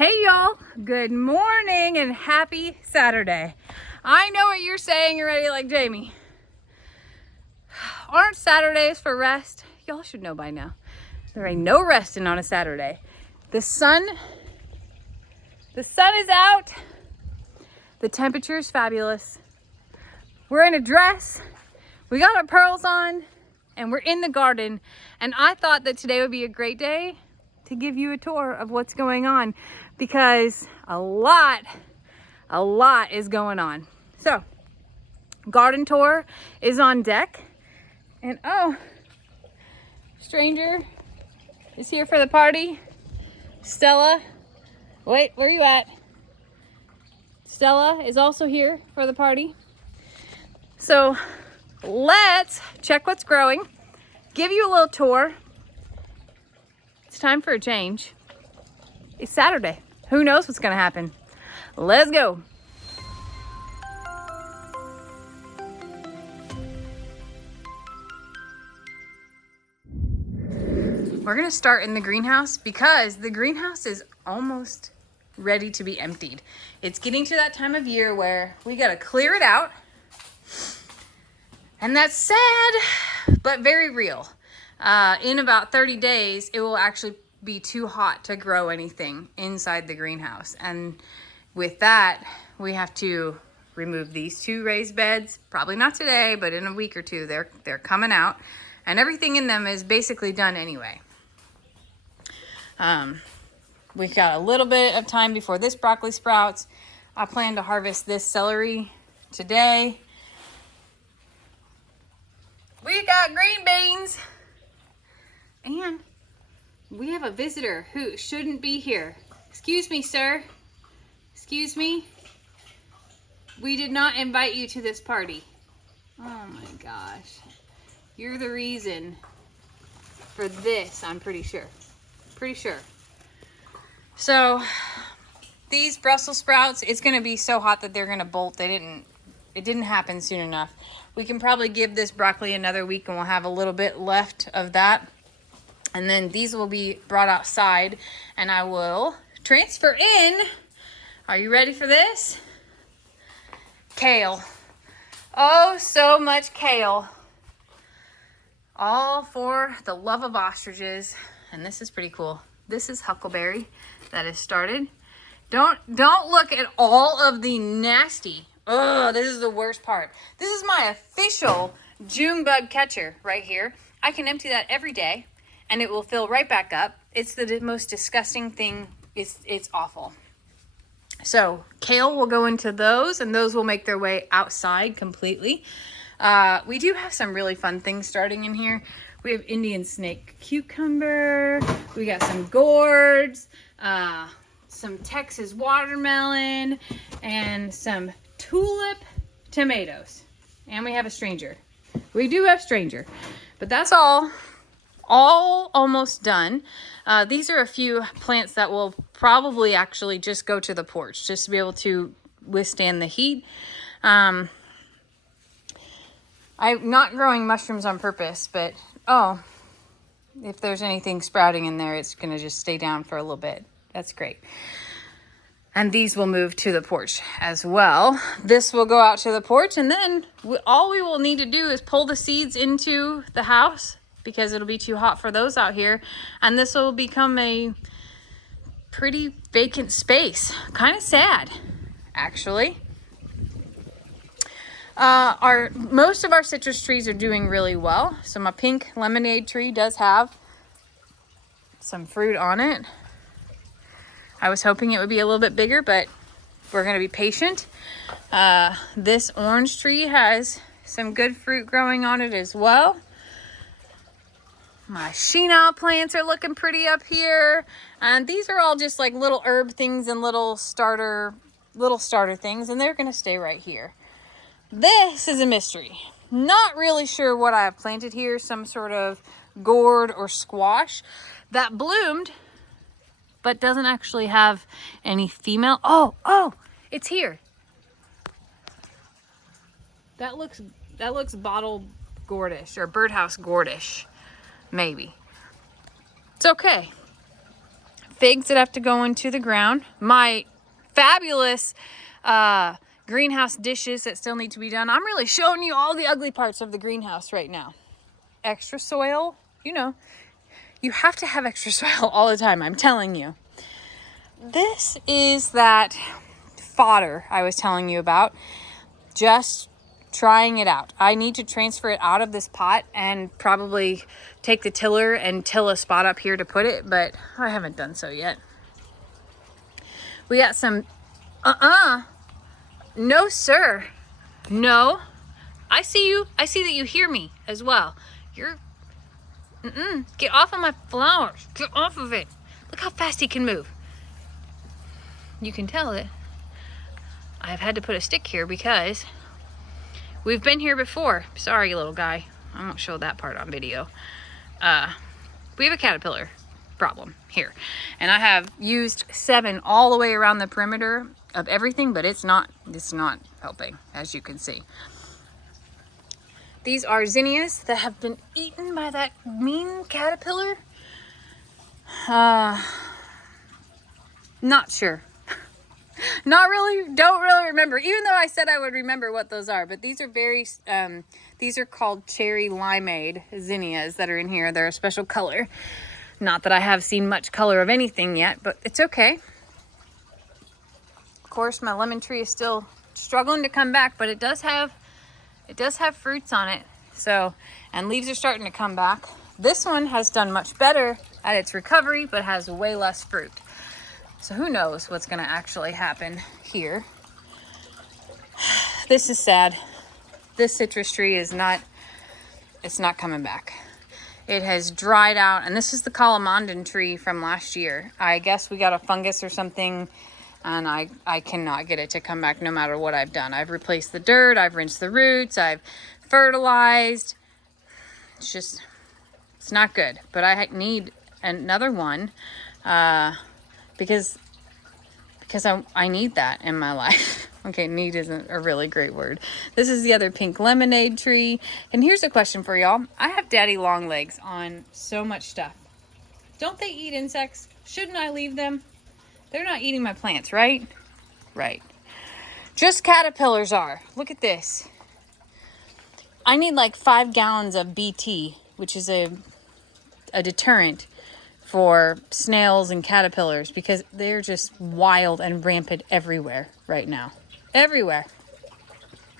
Hey y'all, good morning and happy Saturday. I know what you're saying already, like Jamie. Aren't Saturdays for rest? Y'all should know by now. There ain't no resting on a Saturday. The sun is out. The temperature is fabulous. We're in a dress. We got our pearls on and we're in the garden. And I thought that today would be a great day to give you a tour of what's going on because a lot is going on. So, garden tour is on deck. And oh, stranger is here for the party. Stella, wait, where are you at? Stella is also here for the party. So let's check what's growing, give you a little tour. It's time for a change. It's Saturday. Who knows what's gonna happen? Let's go. We're gonna start in the greenhouse because the greenhouse is almost ready to be emptied. It's getting to that time of year where we gotta clear it out. And that's sad, but very real. In about 30 days, it will actually be too hot to grow anything inside the greenhouse. And with that, we have to remove these two raised beds. Probably not today, but in a week or two, they're coming out. And everything in them is basically done anyway. We've got a little bit of time before this broccoli sprouts. I plan to harvest this celery today. We got green beans. And we have a visitor who shouldn't be here. Excuse me, sir. Excuse me. We did not invite you to this party. Oh my gosh. You're the reason for this, I'm pretty sure. Pretty sure. So, these Brussels sprouts, it's gonna be so hot that they're gonna bolt. It didn't happen soon enough. We can probably give this broccoli another week and we'll have a little bit left of that. And then these will be brought outside and I will transfer in. Are you ready for this? Kale. Oh, so much kale. All for the love of ostriches. And this is pretty cool. This is huckleberry that has started. Don't look at all of the nasty. Oh, this is the worst part. This is my official June bug catcher right here. I can empty that every day and it will fill right back up. It's the most disgusting thing. It's awful. So kale will go into those and those will make their way outside completely. We do have some really fun things starting in here. We have Indian snake cucumber. We got some gourds, some Texas watermelon, and some tulip tomatoes. And we have a stranger. We do have stranger, but that's all almost done. These are a few plants that will probably actually just go to the porch just to be able to withstand the heat. I'm not growing mushrooms on purpose, but oh, if there's anything sprouting in there, it's gonna just stay down for a little bit. That's great. And these will move to the porch as well. This will go out to the porch and then all we will need to do is pull the seeds into the house because it'll be too hot for those out here. And this will become a pretty vacant space. Kind of sad, actually. Most of our citrus trees are doing really well. So my pink lemonade tree does have some fruit on it. I was hoping it would be a little bit bigger, but we're going to be patient. This orange tree has some good fruit growing on it as well. My Sheena plants are looking pretty up here. And these are all just like little herb things and little starter things, and they're going to stay right here. This is a mystery. Not really sure what I have planted here. Some sort of gourd or squash that bloomed, but doesn't actually have any female. Oh, it's here. That looks bottle gourdish or birdhouse gourdish, maybe. It's okay. figs that have to go into the ground. My fabulous greenhouse dishes that still need to be done. I'm really showing you all the ugly parts of the greenhouse right now. Extra soil, you know, you have to have extra soil all the time, I'm telling you. This is that fodder I was telling you about. Just trying it out. I need to transfer it out of this pot and probably take the tiller and till a spot up here to put it, but I haven't done so yet. We got some, no sir, no. I see you, I see that you hear me as well. You're, get off of my flowers, get off of it. Look how fast he can move. You can tell that I've had to put a stick here because we've been here before. Sorry, little guy. I won't show that part on video. We have a caterpillar problem here. And I have used 7 all the way around the perimeter of everything, but it's not helping, as you can see. These are zinnias that have been eaten by that mean caterpillar. Not sure. Not really, don't really remember, even though I said I would remember what those are. But these are very, these are called cherry limeade zinnias that are in here. They're a special color. Not that I have seen much color of anything yet, but it's okay. Of course, my lemon tree is still struggling to come back, but it does have fruits on it. So, and leaves are starting to come back. This one has done much better at its recovery, but has way less fruit. So who knows what's going to actually happen here. This is sad. This citrus tree is not, it's not coming back. It has dried out, and this is the calamandan tree from last year. I guess we got a fungus or something, and I cannot get it to come back no matter what I've done. I've replaced the dirt, I've rinsed the roots, I've fertilized. It's just, it's not good. But I need another one. Because I need that in my life. Okay, need isn't a really great word. This is the other pink lemonade tree. And here's a question for y'all. I have daddy long legs on so much stuff. Don't they eat insects? Shouldn't I leave them? They're not eating my plants, right? Right. Just caterpillars are. Look at this. I need like 5 gallons of BT, which is a deterrent for snails and caterpillars, because they're just wild and rampant everywhere right now. Everywhere.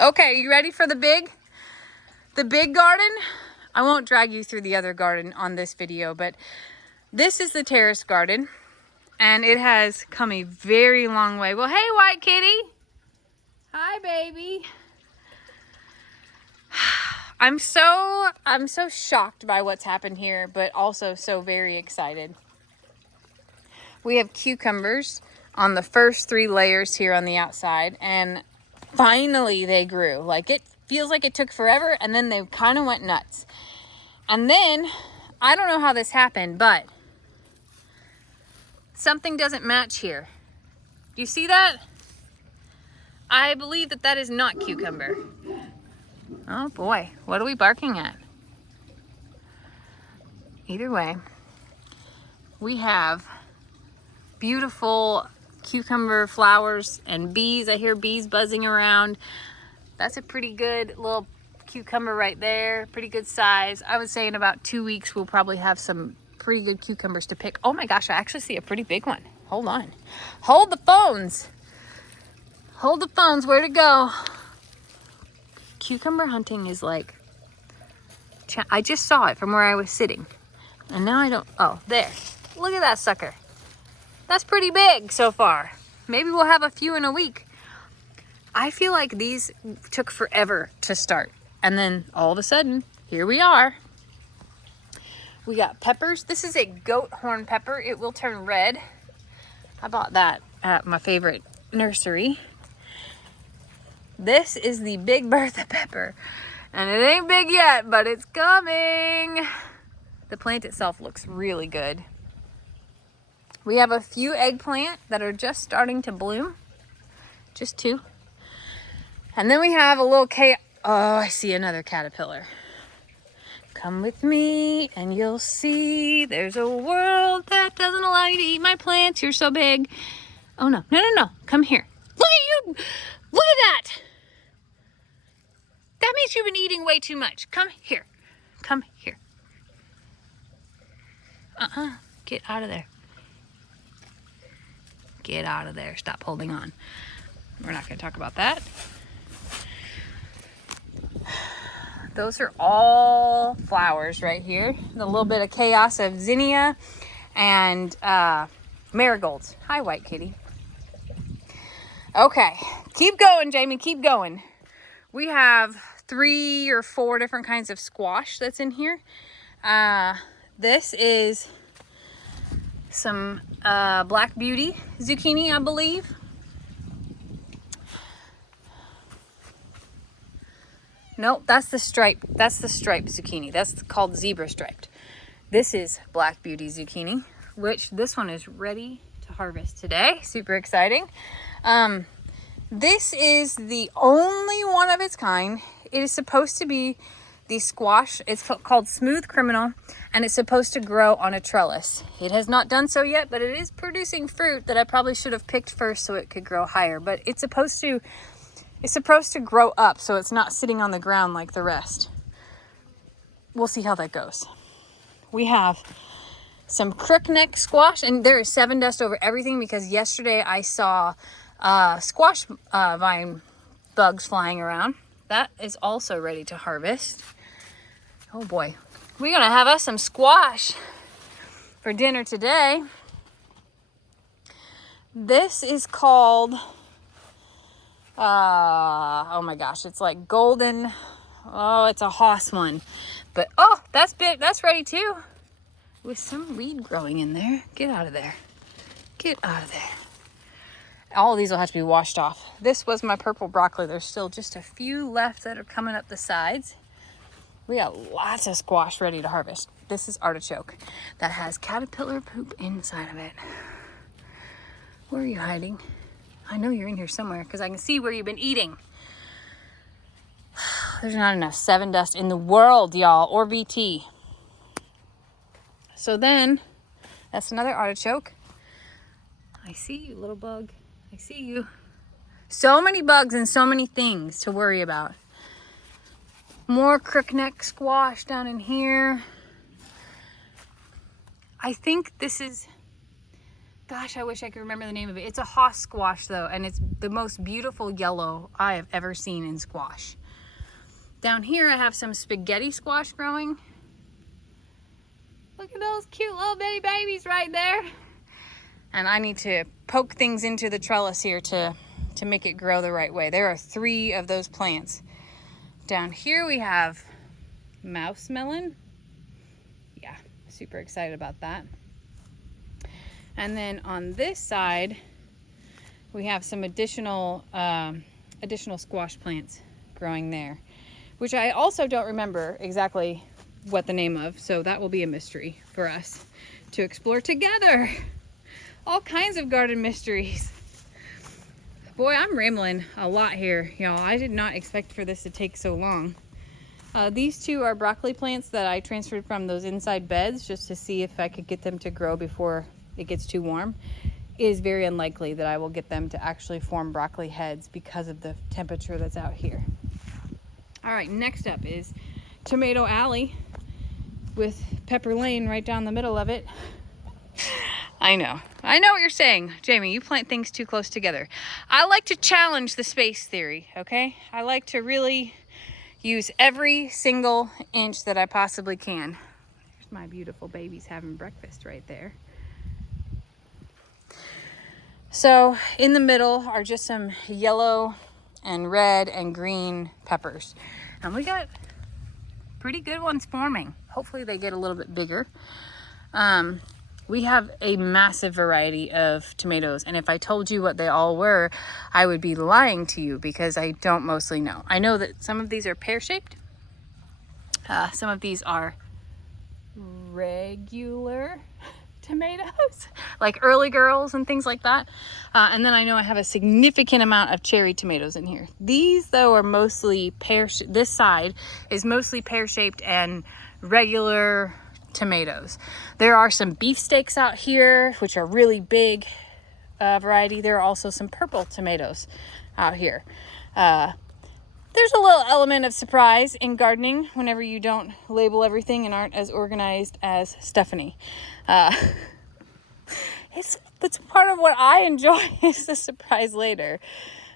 Okay, you ready for the big garden? I won't drag you through the other garden on this video, but this is the terrace garden, and it has come a very long way. Well, hey, white kitty. Hi, baby. I'm so shocked by what's happened here, but also so very excited. We have cucumbers on the first 3 layers here on the outside, and finally they grew. Like, it feels like it took forever, and then they kind of went nuts. And then, I don't know how this happened, but something doesn't match here. You see that? I believe that that is not cucumber. Oh boy, what are we barking at? Either way, we have beautiful cucumber flowers and bees. I hear bees buzzing around. That's a pretty good little cucumber right there. Pretty good size. I would say in about 2 weeks, we'll probably have some pretty good cucumbers to pick. Oh my gosh, I actually see a pretty big one. Hold on. Hold the phones. Hold the phones. Where'd it go? Cucumber hunting is like, I just saw it from where I was sitting. And now I don't, oh, there. Look at that sucker. That's pretty big so far. Maybe we'll have a few in a week. I feel like these took forever to start. And then all of a sudden, here we are. We got peppers. This is a goat horn pepper. It will turn red. I bought that at my favorite nursery. This is the Big Bertha pepper. And it ain't big yet, but it's coming. The plant itself looks really good. We have a few eggplant that are just starting to bloom. Just 2. And then we have a little oh, I see another caterpillar. Come with me and you'll see there's a world that doesn't allow you to eat my plants. You're so big. Oh no, no, no, no. Come here. Look at you. Look at that. That means you've been eating way too much. Come here. Come here. Get out of there. Get out of there. Stop holding on. We're not going to talk about that. Those are all flowers right here. A little bit of chaos of zinnia and marigolds. Hi, white kitty. Okay, keep going, Jamie. Keep going. We have 3 or 4 different kinds of squash that's in here. This is some Black Beauty zucchini, I believe. Nope, that's the stripe. That's the striped zucchini. That's called zebra striped. This is Black Beauty zucchini, which this one is ready to harvest today. Super exciting. This is the only one of its kind. It is supposed to be the squash. It's called Smooth Criminal, and it's supposed to grow on a trellis. It has not done so yet, but it is producing fruit that I probably should have picked first so it could grow higher. But it's supposed to grow up, so it's not sitting on the ground like the rest. We'll see how that goes. We have some crookneck squash, and there is 7 dust over everything because yesterday I saw squash vine bugs flying around. That is also ready to harvest. Oh boy, we're gonna have us some squash for dinner today. This is called oh my gosh, it's like golden. Oh, it's a hoss one, but oh, that's big. That's ready too, with some weed growing in there. Get out of there. Get out of there. All of these will have to be washed off. This was my purple broccoli. There's still just a few left that are coming up the sides. We got lots of squash ready to harvest. This is artichoke that has caterpillar poop inside of it. Where are you hiding? I know you're in here somewhere because I can see where you've been eating. There's not enough 7 dust in the world, y'all, or VT. So then, that's another artichoke. I see you, little bug. I see you. So many bugs and so many things to worry about. More crookneck squash down in here. I think this is, gosh, I wish I could remember the name of it. It's a hoss squash though, and it's the most beautiful yellow I have ever seen in squash. Down here I have some spaghetti squash growing. Look at those cute little bitty babies right there. And I need to poke things into the trellis here to make it grow the right way. There are 3 of those plants. Down here we have mouse melon. Yeah, super excited about that. And then on this side, we have some additional squash plants growing there, which I also don't remember exactly what the name of, so that will be a mystery for us to explore together. All kinds of garden mysteries. Boy, I'm rambling a lot here, y'all. I did not expect for this to take so long. These 2 are broccoli plants that I transferred from those inside beds just to see if I could get them to grow before it gets too warm. It is very unlikely that I will get them to actually form broccoli heads because of the temperature that's out here. All right, next up is Tomato Alley with Pepper Lane right down the middle of it. I know what you're saying, Jamie. You plant things too close together. I like to challenge the space theory, okay? I like to really use every single inch that I possibly can. There's my beautiful babies having breakfast right there. So in the middle are just some yellow and red and green peppers. And we got pretty good ones forming. Hopefully they get a little bit bigger. We have a massive variety of tomatoes, and if I told you what they all were, I would be lying to you because I don't mostly know. I know that some of these are pear-shaped. Some of these are regular tomatoes, like early girls and things like that. And then I know I have a significant amount of cherry tomatoes in here. These, though, are mostly pear. This side is mostly pear-shaped and regular tomatoes. There are some beefsteaks out here, which are really big variety. There are also some purple tomatoes out here. There's a little element of surprise in gardening whenever you don't label everything and aren't as organized as Stephanie. It's part of what I enjoy is the surprise later.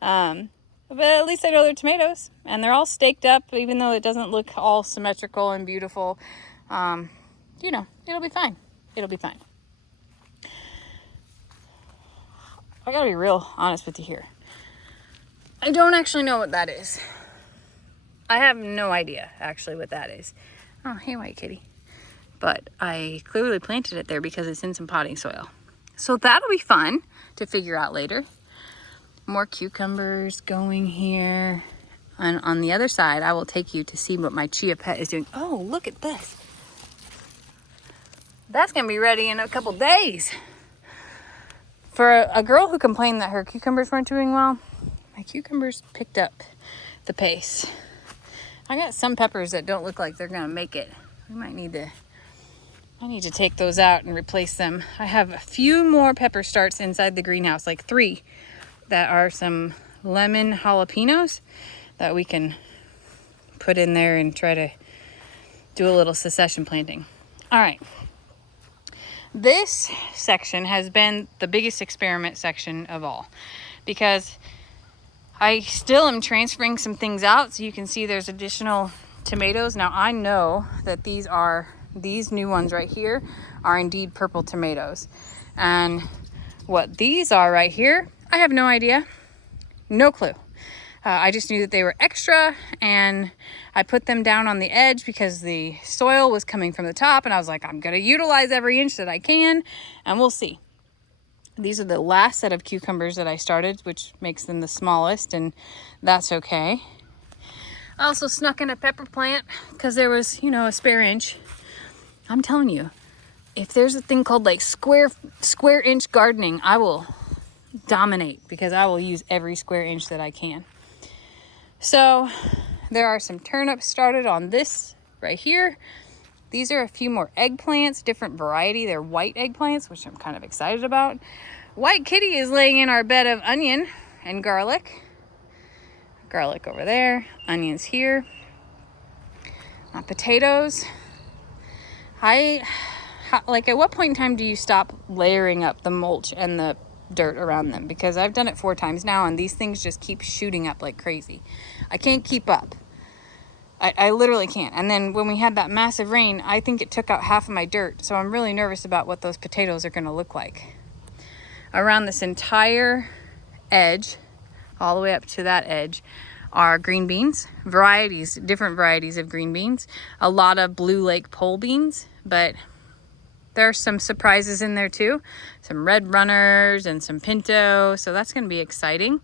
But at least I know they're tomatoes, and they're all staked up, even though it doesn't look all symmetrical and beautiful. You know, it'll be fine. It'll be fine. I gotta be real honest with you here. I don't actually know what that is. I have no idea actually what that is. Oh, hey, white kitty. But I clearly planted it there because it's in some potting soil. So that'll be fun to figure out later. More cucumbers going here. And on the other side, I will take you to see what my chia pet is doing. Oh, look at this. That's gonna be ready in a couple days. For a girl who complained that her cucumbers weren't doing well, my cucumbers picked up the pace. I got some peppers that don't look like they're gonna make it. I need to take those out and replace them. I have a few more pepper starts inside the greenhouse, like 3, that are some lemon jalapenos that we can put in there and try to do a little succession planting. All right. This section has been the biggest experiment section of all because I still am transferring some things out. So you can see there's additional tomatoes. Now I know that these new ones right here are indeed purple tomatoes. And what these are right here, I have no idea. No clue. I just knew that they were extra, and I put them down on the edge because the soil was coming from the top, and I was like, I'm going to utilize every inch that I can, and we'll see. These are the last set of cucumbers that I started, which makes them the smallest, and that's okay. I also snuck in a pepper plant because there was, a spare inch. I'm telling you, if there's a thing called like square inch gardening, I will dominate because I will use every square inch that I can. So there are some turnips started on this right here. These are a few more eggplants, different variety. They're white eggplants, which I'm kind of excited about. White kitty is laying in our bed of onion and garlic. Garlic over there, onions here. Potatoes. At what point in time do you stop layering up the mulch and the dirt around them? Because I've done it 4 times now, and these things just keep shooting up like crazy. I can't keep up. I literally can't. And then when we had that massive rain, I think it took out half of my dirt. So I'm really nervous about what those potatoes are going to look like. Around this entire edge, all the way up to that edge, are green beans. Different varieties of green beans. A lot of Blue Lake pole beans, but there are some surprises in there too. Some red runners and some pinto. So that's going to be exciting.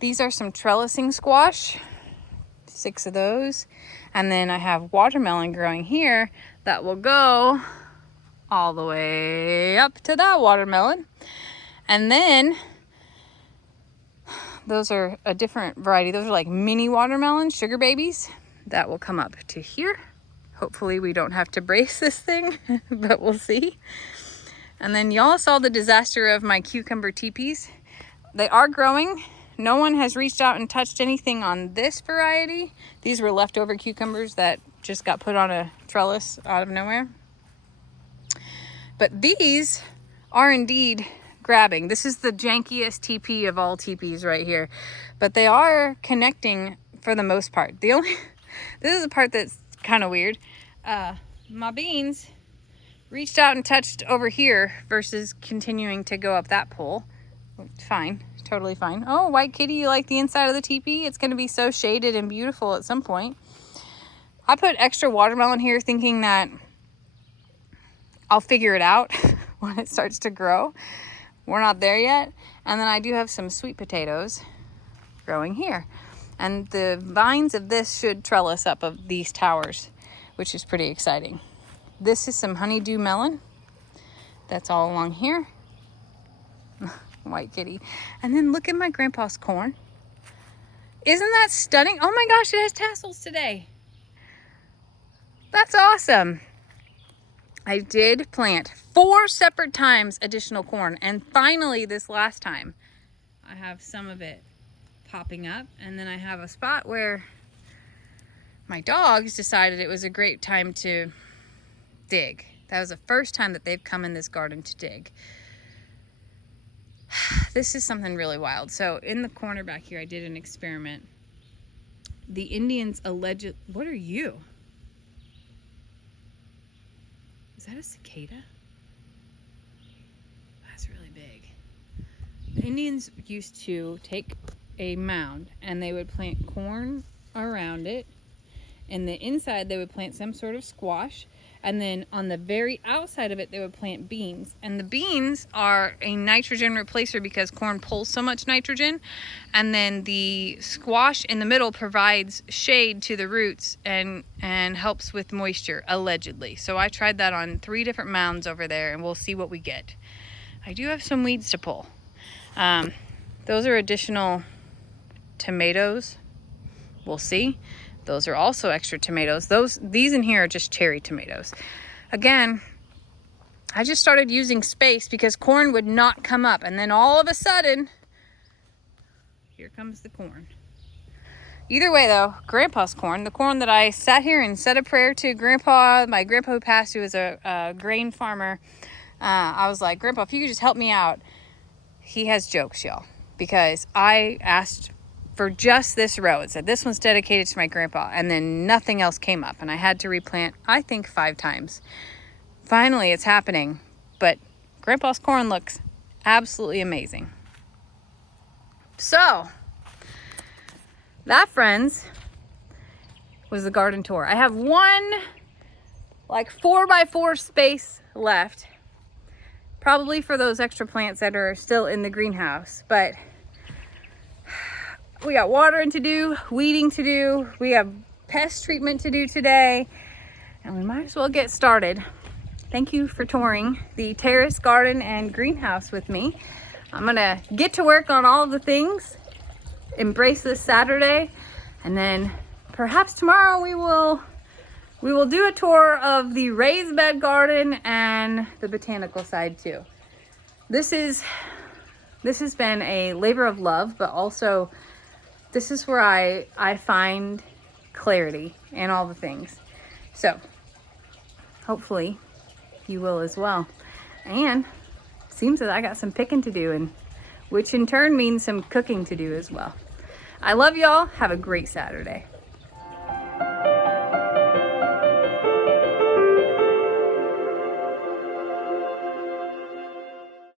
These are some trellising squash. 6 of those. And then I have watermelon growing here that will go all the way up to that watermelon. And then those are a different variety. Those are like mini watermelon sugar babies that will come up to here. Hopefully we don't have to brace this thing, but we'll see. And then y'all saw the disaster of my cucumber teepees. They are growing. No one has reached out and touched anything on this variety. These were leftover cucumbers that just got put on a trellis out of nowhere. But these are indeed grabbing. This is the jankiest teepee of all teepees right here. But they are connecting for the most part. This is the part that's kind of weird. My beans reached out and touched over here versus continuing to go up that pole. Fine. Totally fine. Oh, white kitty, you like the inside of the teepee? It's going to be so shaded and beautiful at some point. I put extra watermelon here thinking that I'll figure it out when it starts to grow. We're not there yet. And then I do have some sweet potatoes growing here. And the vines of this should trellis up of these towers, which is pretty exciting. This is some honeydew melon. That's all along here. White kitty. And then look at my grandpa's corn. Isn't that stunning? Oh my gosh, it has tassels today. That's awesome. I did plant 4 separate times additional corn, and finally this last time I have some of it popping up, and then I have a spot where my dogs decided it was a great time to dig. That was the first time that they've come in this garden to dig. This is something really wild. So in the corner back here, I did an experiment. The Indians alleged, what are you? Is that a cicada? That's really big. The Indians used to take a mound and they would plant corn around it. And the inside they would plant some sort of squash. And then on the very outside of it, they would plant beans. And the beans are a nitrogen replacer because corn pulls so much nitrogen. And then the squash in the middle provides shade to the roots and helps with moisture, allegedly. So I tried that on 3 different mounds over there, and we'll see what we get. I do have some weeds to pull. Those are additional tomatoes. We'll see. Those are also extra tomatoes. These in here are just cherry tomatoes. Again, I just started using space because corn would not come up. And then all of a sudden, here comes the corn. Either way though, Grandpa's corn, the corn that I sat here and said a prayer to Grandpa, my grandpa who passed, who was a grain farmer. I was like, Grandpa, if you could just help me out. He has jokes, y'all, because I asked for just this row. It said this one's dedicated to my grandpa, and then nothing else came up, and I had to replant, I think, 5 times. Finally, it's happening, but Grandpa's corn looks absolutely amazing. So that, friends, was the garden tour. I have one like 4x4 space left, probably for those extra plants that are still in the greenhouse, but we got watering to do, weeding to do, we have pest treatment to do today, and we might as well get started. Thank you for touring the terrace, garden, and greenhouse with me. I'm gonna get to work on all of the things, embrace this Saturday, and then perhaps tomorrow we will do a tour of the raised bed garden and the botanical side too. This has been a labor of love, but also this is where I find clarity in all the things. So hopefully you will as well. And it seems that I got some picking to do, and which in turn means some cooking to do as well. I love y'all. Have a great Saturday.